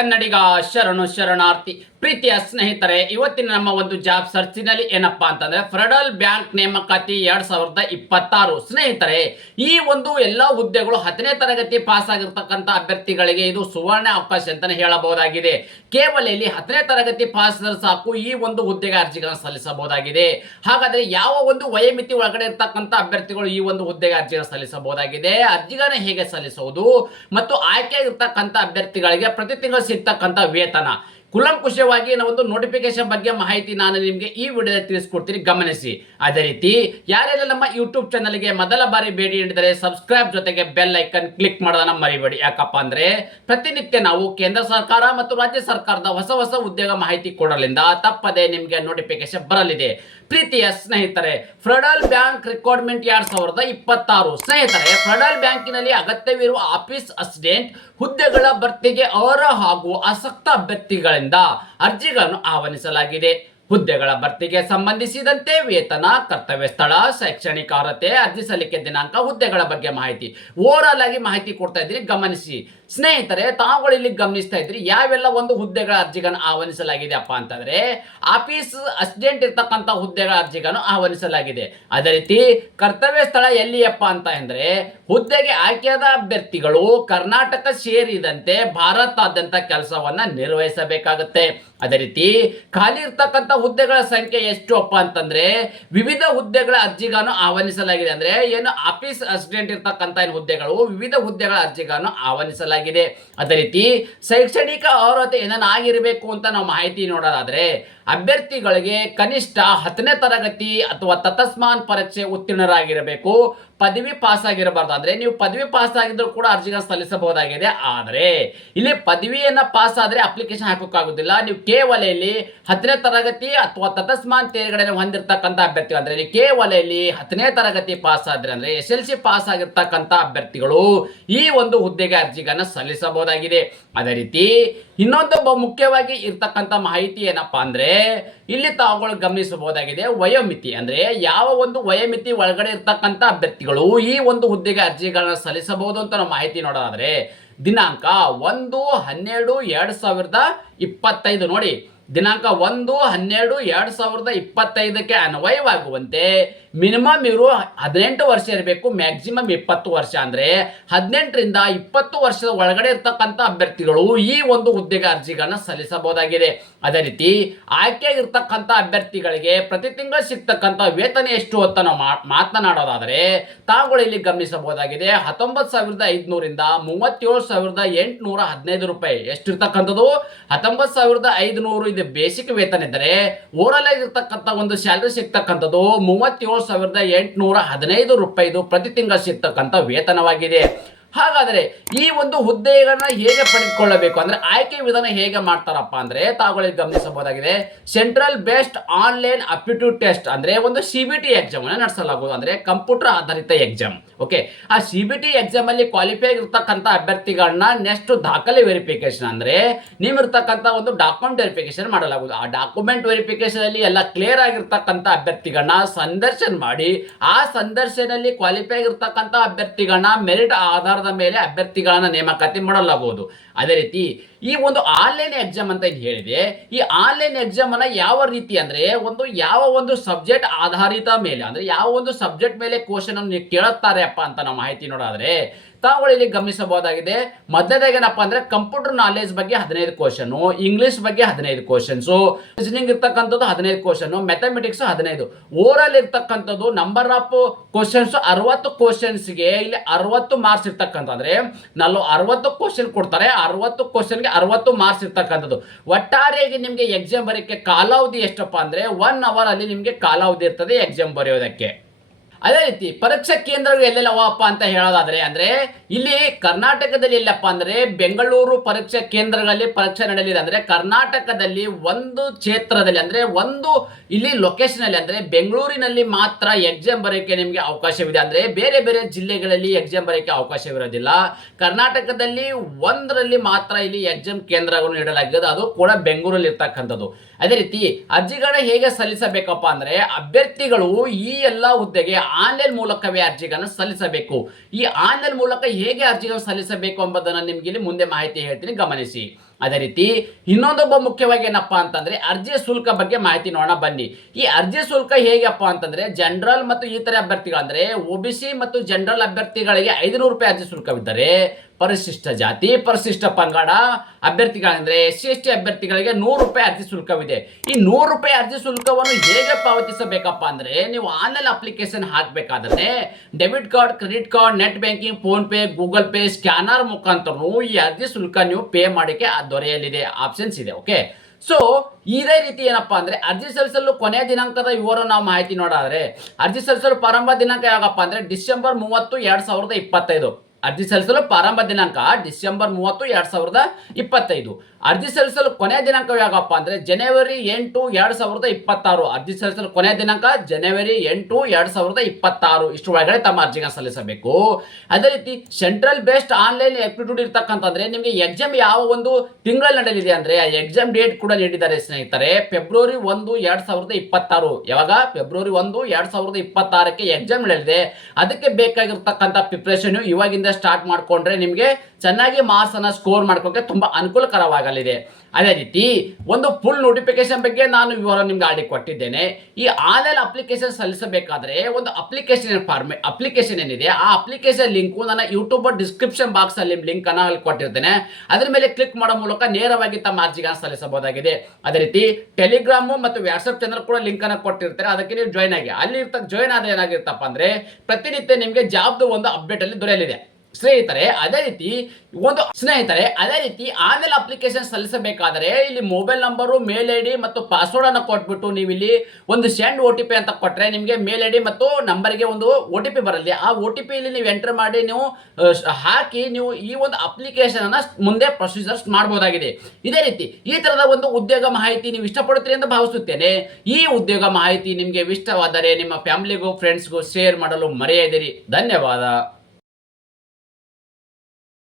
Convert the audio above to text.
ಕನ್ನಡಿಗ ಶರಣು ಶರಣಾರ್ಥಿ. ಪ್ರೀತಿಯ ಸ್ನೇಹಿತರೆ, ಇವತ್ತಿನ ನಮ್ಮ ಒಂದು ಜಾಬ್ ಸರ್ಚಿನಲ್ಲಿ ಏನಪ್ಪಾ ಅಂತಂದ್ರೆ ಫೆಡರಲ್ ಬ್ಯಾಂಕ್ ನೇಮಕಾತಿ 2026. ಸ್ನೇಹಿತರೆ, ಈ ಒಂದು ಎಲ್ಲ ಹುದ್ದೆಗಳು 10ನೇ ತರಗತಿ ಪಾಸ್ ಆಗಿರ್ತಕ್ಕಂಥ ಅಭ್ಯರ್ಥಿಗಳಿಗೆ ಇದು ಸುವರ್ಣ ಅವಕಾಶ ಅಂತಾನೆ ಹೇಳಬಹುದಾಗಿದೆ. ಕೇವಲ ಇಲ್ಲಿ 10ನೇ ತರಗತಿ ಪಾಸ್ ಸಾಕು ಈ ಒಂದು ಹುದ್ದೆಗೆ ಅರ್ಜಿಗಳನ್ನು ಸಲ್ಲಿಸಬಹುದಾಗಿದೆ. ಹಾಗಾದ್ರೆ ಯಾವ ಒಂದು ವಯೋಮಿತಿ ಒಳಗಡೆ ಇರ್ತಕ್ಕಂಥ ಅಭ್ಯರ್ಥಿಗಳು ಈ ಒಂದು ಹುದ್ದೆಗೆ ಅರ್ಜಿಗಳನ್ನು ಸಲ್ಲಿಸಬಹುದಾಗಿದೆ, ಅರ್ಜಿಗಳನ್ನು ಹೇಗೆ ಸಲ್ಲಿಸುವುದು ಮತ್ತು ಆಯ್ಕೆ ಆಗಿರ್ತಕ್ಕಂಥ ಅಭ್ಯರ್ಥಿಗಳಿಗೆ ಪ್ರತಿ ತಿಂಗಳು ಸಿಗ್ತಕ್ಕಂಥ ವೇತನ ಕುಲಂಕುಷವಾಗಿ ಒಂದು ನೋಟಿಫಿಕೇಶನ್ ಬಗ್ಗೆ ಮಾಹಿತಿ ನಾನು ನಿಮಗೆ ಈ ವಿಡಿಯೋದಲ್ಲಿ ತಿಳಿಸ್ಕೊಡ್ತೀನಿ, ಗಮನಿಸಿ. ಅದೇ ರೀತಿ ಯಾರೆಲ್ಲ ನಮ್ಮ ಯೂಟ್ಯೂಬ್ ಚಾನಲ್ಗೆ ಮೊದಲ ಬಾರಿ ಭೇಟಿ ನೀಡಿದರೆ ಸಬ್ಸ್ಕ್ರೈಬ್ ಜೊತೆಗೆ ಬೆಲ್ ಐಕನ್ ಕ್ಲಿಕ್ ಮಾಡೋದನ್ನ ಮರಿಬೇಡಿ. ಯಾಕಪ್ಪ ಅಂದ್ರೆ ಪ್ರತಿನಿತ್ಯ ನಾವು ಕೇಂದ್ರ ಸರ್ಕಾರ ಮತ್ತು ರಾಜ್ಯ ಸರ್ಕಾರದ ಹೊಸ ಹೊಸ ಉದ್ಯೋಗ ಮಾಹಿತಿ ಕೊಡಲಿಂದ ತಪ್ಪದೆ ನಿಮಗೆ ನೋಟಿಫಿಕೇಶನ್ ಬರಲಿದೆ. ಪ್ರೀತಿಯ ಸ್ನೇಹಿತರೆ, ಫೆಡರಲ್ ಬ್ಯಾಂಕ್ ರಿಕ್ರೂಟ್ಮೆಂಟ್ 2026. ಸ್ನೇಹಿತರೆ, ಫೆಡರಲ್ ಬ್ಯಾಂಕಿನಲ್ಲಿ ಅಗತ್ಯವಿರುವ ಆಫೀಸ್ ಅಸಿಸ್ಟೆಂಟ್ ಹುದ್ದೆಗಳ ಭರ್ತಿಗೆ ಅರ್ಹ ಹಾಗೂ ಆಸಕ್ತ ಅಭ್ಯರ್ಥಿಗಳಿಂದ ಅರ್ಜಿಗಳನ್ನು ಆಹ್ವಾನಿಸಲಾಗಿದೆ. ಹುದ್ದೆಗಳ ಭರ್ತಿಗೆ ಸಂಬಂಧಿಸಿದಂತೆ ವೇತನ, ಕರ್ತವ್ಯ ಸ್ಥಳ, ಶೈಕ್ಷಣಿಕ ಅರ್ಹತೆ, ಅರ್ಜಿ ಸಲ್ಲಿಕೆ ದಿನಾಂಕ, ಹುದ್ದೆಗಳ ಬಗ್ಗೆ ಮಾಹಿತಿ ಓವರಾಲ್ ಆಗಿ ಮಾಹಿತಿ ಕೊಡ್ತಾ ಇದ್ದೀನಿ, ಗಮನಿಸಿ. ಸ್ನೇಹಿತರೆ, ತಾವುಗಳು ಇಲ್ಲಿ ಗಮನಿಸ್ತಾ ಇದ್ರಿ ಯಾವೆಲ್ಲ ಒಂದು ಹುದ್ದೆಗಳ ಅರ್ಜಿಗಳನ್ನು ಆಹ್ವಾನಿಸಲಾಗಿದೆ ಅಪ್ಪ ಅಂತಂದ್ರೆ ಆಫೀಸ್ ಅಸಿಸ್ಟೆಂಟ್ ಇರ್ತಕ್ಕಂಥ ಹುದ್ದೆಗಳ ಅರ್ಜಿಗಳನ್ನು ಆಹ್ವಾನಿಸಲಾಗಿದೆ. ಅದೇ ರೀತಿ ಕರ್ತವ್ಯ ಸ್ಥಳ ಎಲ್ಲಿಯಪ್ಪ ಅಂತ ಅಂದ್ರೆ ಹುದ್ದೆಗೆ ಆಯ್ಕೆಯಾದ ಅಭ್ಯರ್ಥಿಗಳು ಕರ್ನಾಟಕ ಸೇರಿದಂತೆ ಭಾರತಾದ್ಯಂತ ಕೆಲಸವನ್ನ ನಿರ್ವಹಿಸಬೇಕಾಗುತ್ತೆ. ಅದೇ ರೀತಿ ಖಾಲಿ ಇರ್ತಕ್ಕಂಥ ಹುದ್ದೆಗಳ ಸಂಖ್ಯೆ ಎಷ್ಟು ಅಪ್ಪ ಅಂತಂದ್ರೆ ವಿವಿಧ ಹುದ್ದೆಗಳ ಅರ್ಜಿಗಳನ್ನು ಆಹ್ವಾನಿಸಲಾಗಿದೆ. ಅಂದ್ರೆ ಏನು ಆಫೀಸ್ ಅಸಿಸ್ಟೆಂಟ್ ಇರ್ತಕ್ಕಂಥ ಹುದ್ದೆಗಳು ವಿವಿಧ ಹುದ್ದೆಗಳ ಅರ್ಜಿಗಳನ್ನು ಆಹ್ವಾನಿಸಲಾಗಿದೆ. ಅದೇ ರೀತಿ ಶೈಕ್ಷಣಿಕ ಅರ್ಹತೆ ಏನಾಗಿರಬೇಕು ಅಂತ ನಾವು ಮಾಹಿತಿ ನೋಡೋದಾದ್ರೆ ಅಭ್ಯರ್ಥಿಗಳಿಗೆ ಕನಿಷ್ಠ 10ನೇ ತರಗತಿ ಅಥವಾ ತತ್ಸಮಾನ ಪರೀಕ್ಷೆ ಉತ್ತೀರ್ಣರಾಗಿರಬೇಕು, ಪದವಿ ಪಾಸ್ ಆಗಿರಬಾರ್ದು. ಅಂದ್ರೆ ನೀವು ಪದವಿ ಪಾಸ್ ಆಗಿದ್ರು ಕೂಡ ಅರ್ಜಿಗಳನ್ನು ಸಲ್ಲಿಸಬಹುದಾಗಿದೆ. ಆದರೆ ಇಲ್ಲಿ ಪದವಿಯನ್ನ ಪಾಸ್ ಆದ್ರೆ ಅಪ್ಲಿಕೇಶನ್ ಹಾಕೋಕ್ಕಾಗುದಿಲ್ಲ. ನೀವು ಕೇವಲ ಇಲ್ಲಿ 10ನೇ ತರಗತಿ ಅಥವಾ ತತ್ಸಮಾನ ತೇರ್ಗಡೆ ಹೊಂದಿರತಕ್ಕಂಥ ಅಭ್ಯರ್ಥಿ ಅಂದ್ರೆ ಇಲ್ಲಿ ಕೇವಲ ಇಲ್ಲಿ 10ನೇ ತರಗತಿ ಪಾಸ್ ಆದ್ರೆ ಅಂದ್ರೆ SLC ಪಾಸ್ ಆಗಿರ್ತಕ್ಕಂಥ ಅಭ್ಯರ್ಥಿಗಳು ಈ ಒಂದು ಹುದ್ದೆಗೆ ಅರ್ಜಿಗಳನ್ನು ಸಲ್ಲಿಸಬಹುದಾಗಿದೆ. ಅದೇ ರೀತಿ ಇನ್ನೊಂದು ಮುಖ್ಯವಾಗಿ ಇರ್ತಕ್ಕಂಥ ಮಾಹಿತಿ ಏನಪ್ಪಾ ಅಂದ್ರೆ ಇಲ್ಲಿ ತಾವುಗಳು ಗಮನಿಸಬಹುದಾಗಿದೆ ವಯೋಮಿತಿ. ಅಂದ್ರೆ ಯಾವ ಒಂದು ವಯೋಮಿತಿ ಒಳಗಡೆ ಇರ್ತಕ್ಕಂಥ ಅಭ್ಯರ್ಥಿಗಳು ಈ ಒಂದು ಹುದ್ದೆಗೆ ಅರ್ಜಿಗಳನ್ನ ಸಲ್ಲಿಸಬಹುದು ಅಂತ ನಾವು ಮಾಹಿತಿ ನೋಡೋದಾದ್ರೆ ದಿನಾಂಕ 1/12/2025 ನೋಡಿ, ದಿನಾಂಕ 1/12/2025 ಅನ್ವಯವಾಗುವಂತೆ ಮಿನಿಮಮ್ ಇವರು 18 ವರ್ಷ ಇರಬೇಕು, ಮ್ಯಾಕ್ಸಿಮಮ್ 20 ವರ್ಷ. ಅಂದ್ರೆ 18ರಿಂದ 20 ವರ್ಷದ ಒಳಗಡೆ ಇರ್ತಕ್ಕಂಥ ಅಭ್ಯರ್ಥಿಗಳು ಈ ಒಂದು ಹುದ್ದೆಗೆ ಅರ್ಜಿಗಳನ್ನ ಸಲ್ಲಿಸಬಹುದಾಗಿದೆ. ಅದೇ ರೀತಿ ಆಯ್ಕೆಯಾಗಿರ್ತಕ್ಕಂಥ ಅಭ್ಯರ್ಥಿಗಳಿಗೆ ಪ್ರತಿ ತಿಂಗಳು ಸಿಗ್ತಕ್ಕಂಥ ವೇತನ ಎಷ್ಟು ಅಂತ ನಾವು ಮಾತನಾಡೋದಾದ್ರೆ ತಾವುಗಳು ಇಲ್ಲಿ ಗಮನಿಸಬಹುದಾಗಿದೆ 19,500ರಿಂದ 37,815 ರೂಪಾಯಿ ಎಷ್ಟಿರ್ತಕ್ಕಂಥದ್ದು 19,500 ಇದು ಬೇಸಿಕ್ ವೇತನ ಇದ್ದರೆ ಓವರಾಲ್ ಆಗಿರ್ತಕ್ಕಂಥ ಒಂದು ಸ್ಯಾಲರಿ ಸಿಗ್ತಕ್ಕಂಥದ್ದು 37,815 ರೂಪಾಯಿದು ಪ್ರತಿ ತಿಂಗಳು ಸಿಗ್ತಕ್ಕಂಥ ವೇತನವಾಗಿದೆ. ಹಾಗಾದರೆ ಈ ಒಂದು ಹುದ್ದೆಗಳನ್ನ ಹೇಗೆ ಪಡೆದುಕೊಳ್ಳಬೇಕು ಅಂದ್ರೆ ಆಯ್ಕೆ ವಿಧಾನ ಹೇಗೆ ಮಾಡ್ತಾರಪ್ಪ ಅಂದ್ರೆ ತಾವುಗಳಿಗೆ ಗಮನಿಸಬಹುದಾಗಿದೆ central based online aptitude test ಅಂದ್ರೆ ಒಂದು CBT ಎಕ್ಸಾಮ್ ಅನ್ನು ನಡೆಸಲಾಗುವುದು. ಅಂದ್ರೆ ಕಂಪ್ಯೂಟರ್ ಆಧಾರಿತ ಎಕ್ಸಾಮ್. ಓಕೆ, ಆ CBT ಎಕ್ಸಾಮ್ ಅಲ್ಲಿ ಕ್ವಾಲಿಫೈ ಆಗಿರ್ತಕ್ಕಂಥ ಅಭ್ಯರ್ಥಿಗಳನ್ನ ನೆಕ್ಸ್ಟ್ ದಾಖಲೆ ವೆರಿಫಿಕೇಶನ್ ಅಂದ್ರೆ ನೀವಿರ್ತಕ್ಕಂಥ ಒಂದು ಡಾಕ್ಯುಮೆಂಟ್ ವೆರಿಫಿಕೇಶನ್ ಮಾಡಲಾಗುವುದು. ಆ ಡಾಕ್ಯುಮೆಂಟ್ ವೆರಿಫಿಕೇಶನ್ ಅಲ್ಲಿ ಎಲ್ಲ ಕ್ಲಿಯರ್ ಆಗಿರ್ತಕ್ಕಂಥ ಅಭ್ಯರ್ಥಿಗಳನ್ನ ಸಂದರ್ಶನ ಮಾಡಿ ಆ ಸಂದರ್ಶನದಲ್ಲಿ ಕ್ವಾಲಿಫೈ ಆಗಿರ್ತಕ್ಕಂಥ ಅಭ್ಯರ್ಥಿಗಳನ್ನ ಮೆರಿಟ್ ಆಧಾರದ ಮೇಲೆ ಅಭ್ಯರ್ಥಿಗಳನ್ನ ನೇಮಕಾತಿ ಮಾಡಲಾಗುವುದು. ಅದೇ ರೀತಿ ಈ ಒಂದು ಆನ್ಲೈನ್ ಎಕ್ಸಾಮ್ ಅಂತ ಹೇಳಿದೆ, ಈ ಆನ್ಲೈನ್ ಎಕ್ಸಾಮ್ ಅನ್ನ ಯಾವ ರೀತಿ ಅಂದ್ರೆ ಯಾವ ಒಂದು ಸಬ್ಜೆಕ್ಟ್ ಆಧಾರಿತ ಮೇಲೆ ಅಂದ್ರೆ ಯಾವ ಒಂದು ಸಬ್ಜೆಕ್ಟ್ ಮೇಲೆ ಕ್ವಶನ್ ಅನ್ನು ಕೇಳುತ್ತಾರೆ ಅಪ್ಪ ಅಂತ ನಾವು ಮಾಹಿತಿ ನೋಡೋದಾದ್ರೆ ತಾವುಗಳು ಇಲ್ಲಿ ಗಮನಿಸಬಹುದಾಗಿದೆ. ಮೊದಲನೇದಾಗಿ ಏನಪ್ಪಾ ಅಂದ್ರೆ ಕಂಪ್ಯೂಟರ್ ನಾಲೆಜ್ ಬಗ್ಗೆ 15 ಕ್ವಶನ್, ಇಂಗ್ಲಿಷ್ ಬಗ್ಗೆ 15 ಕ್ವಶನ್ಸ್, ರೀಸನಿಂಗ್ ಇರ್ತಕ್ಕಂಥದ್ದು 15 ಕ್ವಶನ್, ಮ್ಯಾಥಮೆಟಿಕ್ಸ್ 15. ಓವರಾಲ್ ಇರ್ತಕ್ಕಂಥದ್ದು ನಂಬರ್ ಆಫ್ ಕ್ವಶನ್ಸ್ 60 ಕ್ವಶನ್ಸ್ಗೆ ಇಲ್ಲಿ 60 ಮಾರ್ಕ್ಸ್ ಇರ್ತಕ್ಕಂಥ ಅಂದ್ರೆ 60 ಕ್ವಶನ್ ಕೊಡ್ತಾರೆ, 60 ಕ್ವಶನ್ಗೆ 60 ಮಾರ್ಕ್ಸ್ ಇರ್ತಕ್ಕಂಥದ್ದು. ಒಟ್ಟಾರೆಯಾಗಿ ನಿಮಗೆ ಎಕ್ಸಾಮ್ ಬರೆಯಕ್ಕೆ ಕಾಲಾವಧಿ ಎಷ್ಟಪ್ಪ ಅಂದ್ರೆ 1 ಅವರ್ ಅಲ್ಲಿ ನಿಮಗೆ ಕಾಲಾವಧಿ ಇರ್ತದೆ ಎಕ್ಸಾಮ್ ಬರೆಯೋದಕ್ಕೆ. ಅದೇ ರೀತಿ ಪರೀಕ್ಷಾ ಕೇಂದ್ರಗಳು ಎಲ್ಲೆಲ್ಲವಪ್ಪ ಅಂತ ಹೇಳೋದಾದ್ರೆ ಅಂದ್ರೆ ಇಲ್ಲಿ ಕರ್ನಾಟಕದಲ್ಲಿ ಎಲ್ಲಪ್ಪ ಅಂದ್ರೆ ಬೆಂಗಳೂರು ಪರೀಕ್ಷಾ ಕೇಂದ್ರಗಳಲ್ಲಿ ಪರೀಕ್ಷೆ ನಡೆಯಲಿದೆ. ಅಂದ್ರೆ ಕರ್ನಾಟಕದಲ್ಲಿ ಒಂದು ಕ್ಷೇತ್ರದಲ್ಲಿ ಅಂದ್ರೆ ಒಂದು ಇಲ್ಲಿ ಲೊಕೇಶನ್ ಅಲ್ಲಿ ಅಂದ್ರೆ ಬೆಂಗಳೂರಿನಲ್ಲಿ ಮಾತ್ರ ಎಕ್ಸಾಮ್ ಬರೆಯಕ್ಕೆ ನಿಮಗೆ ಅವಕಾಶವಿದೆ. ಅಂದ್ರೆ ಬೇರೆ ಬೇರೆ ಜಿಲ್ಲೆಗಳಲ್ಲಿ ಎಕ್ಸಾಮ್ ಬರೆಯಕ್ಕೆ ಅವಕಾಶವಿರೋದಿಲ್ಲ. ಕರ್ನಾಟಕದಲ್ಲಿ ಒಂದರಲ್ಲಿ ಮಾತ್ರ ಇಲ್ಲಿ ಎಕ್ಸಾಮ್ ಕೇಂದ್ರಗಳನ್ನು ನೀಡಲಾಗಿದೆ, ಅದು ಕೂಡ ಬೆಂಗಳೂರಲ್ಲಿ ಇರ್ತಕ್ಕಂಥದ್ದು. ಅದೇ ರೀತಿ ಅರ್ಜಿಗಳನ್ನ ಹೇಗೆ ಸಲ್ಲಿಸಬೇಕಪ್ಪ ಅಂದ್ರೆ ಅಭ್ಯರ್ಥಿಗಳು ಈ ಎಲ್ಲ ಹುದ್ದೆಗೆ ಆನ್ಲೈನ್ ಮೂಲಕವೇ ಅರ್ಜಿಗಳನ್ನು ಸಲ್ಲಿಸಬೇಕು. ಈ ಆನ್ಲೈನ್ ಮೂಲಕ ಹೇಗೆ ಅರ್ಜಿಗಳನ್ನು ಸಲ್ಲಿಸಬೇಕು ಎಂಬುದನ್ನು ನಿಮಗೆ ಇಲ್ಲಿ ಮುಂದೆ ಮಾಹಿತಿ ಹೇಳ್ತೀನಿ, ಗಮನಿಸಿ. ಅದೇ ರೀತಿ ಇನ್ನೊಂದೊಬ್ಬ ಮುಖ್ಯವಾಗಿ ಏನಪ್ಪಾ ಅಂತಂದ್ರೆ ಅರ್ಜಿ ಶುಲ್ಕ ಬಗ್ಗೆ ಮಾಹಿತಿ ನೋಡೋಣ ಬನ್ನಿ. ಈ ಅರ್ಜಿ ಶುಲ್ಕ ಹೇಗಪ್ಪ ಅಂತಂದ್ರೆ ಜನರಲ್ ಮತ್ತು ಇತರೆ ಅಭ್ಯರ್ಥಿಗಳಂದ್ರೆ OBC ಮತ್ತು ಜನರಲ್ ಅಭ್ಯರ್ಥಿಗಳಿಗೆ 500 ರೂಪಾಯಿ ಅರ್ಜಿ ಶುಲ್ಕವಿದ್ದರೆ ಪರಿಶಿಷ್ಟ ಜಾತಿ ಪರಿಶಿಷ್ಟ ಪಂಗಡ ಅಭ್ಯರ್ಥಿಗಳಂದ್ರೆ SC/ST ಅಭ್ಯರ್ಥಿಗಳಿಗೆ 100 ರೂಪಾಯಿ ಅರ್ಜಿ ಶುಲ್ಕವಿದೆ. ಈ 100 ರೂಪಾಯಿ ಅರ್ಜಿ ಶುಲ್ಕವನ್ನು ಹೇಗೆ ಪಾವತಿಸಬೇಕಪ್ಪ ಅಂದ್ರೆ ನೀವು ಆನ್ಲೈನ್ ಅಪ್ಲಿಕೇಶನ್ ಹಾಕಬೇಕಾದ್ರೆ debit card, credit card, net banking, PhonePe, Google Pay, scanner ಮುಖಾಂತರ ಈ ಅರ್ಜಿ ಶುಲ್ಕ ನೀವು ಪೇ ಮಾಡಿಕೆ ದೊರೆಯಲಿದೆ, ಆಪ್ಷನ್ಸ್ ಇದೆ. ಓಕೆ, ಸೊ ಇದೇ ರೀತಿ ಏನಪ್ಪಾ ಅಂದ್ರೆ ಅರ್ಜಿ ಸಲ್ಲಿಸಲು ಕೊನೆಯ ದಿನಾಂಕದ ವಿವರ ನಾವು ಮಾಹಿತಿ ನೋಡಾದ್ರೆ ಅರ್ಜಿ ಸಲ್ಲಿಸಲು ಪ್ರಾರಂಭ ದಿನಾಂಕ ಯಾವಾಗಪ್ಪ ಅಂದ್ರೆ ಡಿಸೆಂಬರ್ 30, 2025. ಅರ್ಜಿ ಸಲ್ಲಿಸಲು ಪ್ರಾರಂಭ ದಿನಾಂಕ ಡಿಸೆಂಬರ್ 30, 2025. ಅರ್ಜಿ ಸಲ್ಲಿಸಲು ಕೊನೆಯ ದಿನಾಂಕ ಯಾವಾಗಪ್ಪ ಅಂದ್ರೆ ಜನವರಿ 8, 2026. ಅರ್ಜಿ ಸಲ್ಲಿಸಲು ಕೊನೆಯ ದಿನಾಂಕ ಜನವರಿ 8, 2026. ಇಷ್ಟು ಒಳಗಡೆ ತಮ್ಮ ಅರ್ಜಿಗೆ ಸಲ್ಲಿಸಬೇಕು. ಅದೇ ರೀತಿ ಸೆಂಟ್ರಲ್ ಬೇಸ್ಡ್ ಆನ್ಲೈನ್ ಆಪ್ಟಿಟ್ಯೂಡ್ ಇರ್ತಕ್ಕಂತಂದ್ರೆ ನಿಮಗೆ ಎಕ್ಸಾಮ್ ಯಾವ ಒಂದು ತಿಂಗಳಲ್ಲಿ ನಡೆಯಲಿದೆ ಅಂದ್ರೆ ಆ ಎಕ್ಸಾಮ್ ಡೇಟ್ ಕೂಡ ನೀಡಿದ್ದಾರೆ ಸ್ನೇಹಿತರೆ. ಫೆಬ್ರವರಿ 1, 2026. ಯಾವಾಗ? ಫೆಬ್ರವರಿ 1, 2026ಕ್ಕೆ ಎಕ್ಸಾಮ್ ನಡೆಯಲಿದೆ. ಅದಕ್ಕೆ ಬೇಕಾಗಿರ್ತಕ್ಕಂಥ ಪ್ರಿಪರೇಷನ್ ಇವಾಗಿಂದ ಸ್ಟಾರ್ಟ್ ಮಾಡ್ಕೊಂಡ್ರೆ ನಿಮಗೆ ಚೆನ್ನಾಗಿ ಮಾರ್ಕ್ಸ್ ಅನ್ನ ಸ್ಕೋರ್ ಮಾಡ್ಕೋಕೆ ತುಂಬಾ ಅನುಕೂಲಕರವಾಗಲಿದೆ. ಅದೇ ರೀತಿ ಒಂದು ಫುಲ್ ನೋಟಿಫಿಕೇಶನ್ ಬಗ್ಗೆ ನಾನು ವಿವರ ನಿಮ್ಗೆ ಆಡಿ ಕೊಟ್ಟಿದ್ದೇನೆ. ಈ ಆನ್ಲೈನ್ ಅಪ್ಲಿಕೇಶನ್ ಸಲ್ಲಿಸಬೇಕಾದ್ರೆ ಒಂದು ಅಪ್ಲಿಕೇಶನ್ ಏನಿದೆ ಆ ಅಪ್ಲಿಕೇಶನ್ ಲಿಂಕು ನನ್ನ ಯೂಟ್ಯೂಬ್ ಡಿಸ್ಕ್ರಿಪ್ಷನ್ ಬಾಕ್ಸ್ ಅಲ್ಲಿ ಲಿಂಕ್ ಅನ್ನ ಅಲ್ಲಿ ಕೊಟ್ಟಿರ್ತೇನೆ. ಅದರ ಮೇಲೆ ಕ್ಲಿಕ್ ಮಾಡೋ ಮೂಲಕ ನೇರವಾಗಿ ತಮ್ಮ ಅರ್ಜಿಗಳನ್ನು ಸಲ್ಲಿಸಬಹುದಾಗಿದೆ. ಅದೇ ರೀತಿ ಟೆಲಿಗ್ರಾಮ್ ಮತ್ತು ವಾಟ್ಸ್ಆಪ್ ಚಾನಲ್ ಕೂಡ ಲಿಂಕ್ ಅನ್ನ ಕೊಟ್ಟಿರ್ತಾರೆ, ಅದಕ್ಕೆ ನೀವು ಜಾಯ್ನ್ ಆಗಿ. ಅಲ್ಲಿ ಜಾಯ್ನ್ ಆದ್ರೆ ಏನಾಗಿರ್ತಪ್ಪ ಅಂದ್ರೆ ಪ್ರತಿನಿತ್ಯ ನಿಮಗೆ ಜಾಬ್ದು ಒಂದು ಅಪ್ಡೇಟ್ ಅಲ್ಲಿ ದೊರೆಯಲಿದೆ ಸ್ನೇಹಿತರೆ. ಅದೇ ರೀತಿ ಆನ್ಲೈನ್ ಅಪ್ಲಿಕೇಶನ್ ಸಲ್ಲಿಸಬೇಕಾದರೆ ಇಲ್ಲಿ ಮೊಬೈಲ್ ನಂಬರು, ಮೇಲ್ ಐಡಿ ಮತ್ತು ಪಾಸ್ವರ್ಡ್ ಅನ್ನು ಕೊಟ್ಬಿಟ್ಟು ನೀವು ಇಲ್ಲಿ ಒಂದು ಸೆಂಡ್ OTP ಅಂತ ಕೊಟ್ಟರೆ ನಿಮಗೆ ಮೇಲ್ ಐಡಿ ಮತ್ತು ನಂಬರ್ಗೆ ಒಂದು OTP ಬರಲಿದೆ. ಆ OTP ಇಲ್ಲಿ ನೀವು ಎಂಟರ್ ಮಾಡಿ ನೀವು ಹಾಕಿ ನೀವು ಈ ಒಂದು ಅಪ್ಲಿಕೇಶನ್ ಅನ್ನ ಮುಂದೆ ಪ್ರೊಸೀಜರ್ಸ್ ಮಾಡಬಹುದಾಗಿದೆ. ಇದೇ ರೀತಿ ಈ ತರದ ಒಂದು ಉದ್ಯೋಗ ಮಾಹಿತಿ ನೀವು ಇಷ್ಟಪಡುತ್ತೀರಿ ಎಂದು ಭಾವಿಸುತ್ತೇನೆ. ಈ ಉದ್ಯೋಗ ಮಾಹಿತಿ ನಿಮಗೆ ಇಷ್ಟವಾದರೆ ನಿಮ್ಮ ಫ್ಯಾಮಿಲಿಗೂ ಫ್ರೆಂಡ್ಸ್ಗೂ ಶೇರ್ ಮಾಡಲು ಮರೆಯದಿರಿ. ಧನ್ಯವಾದ.